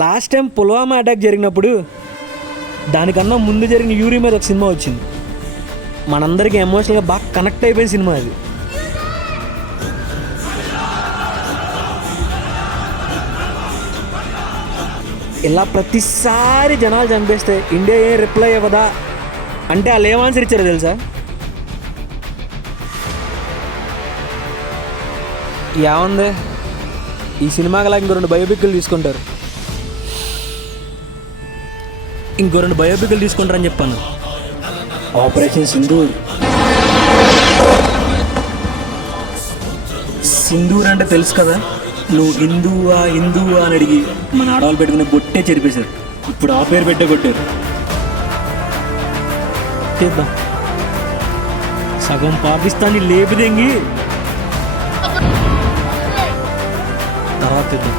Last time Pulwama attack జరిగినప్పుడు దానికన్నా ముందు జరిగిన యూరి మీద ఒక సినిమా వచ్చింది. మనందరికీ ఎమోషనల్గా బాగా కనెక్ట్ అయిపోయిన సినిమా అది. ఇలా ప్రతిసారి జనాలు చంపేస్తే ఇండియా ఏం రిప్లై ఇవ్వదా అంటే వాళ్ళు ఏం ఆన్సర్ ఇచ్చారో తెలుసా? ఏముంది, ఈ సినిమాకి అలా ఇంకో 2 బయోపిక్లు తీసుకుంటారు, ఇంకో 2 బయోపిక్లు తీసుకుంటారని చెప్పాను. ఆపరేషన్ సింధూర్. సింధూర్ అంటే తెలుసు కదా, నువ్వు హిందువా అని అడిగి మన ఆడవాళ్ళు పెట్టుకునే బొట్టే చెరిపేశారు. ఇప్పుడు ఆ పేరు పెట్టే కొట్టారు. తీద్దాం, సగం పాకిస్తాన్ని లేపిదెంగి తర్వాత తీద్దాం.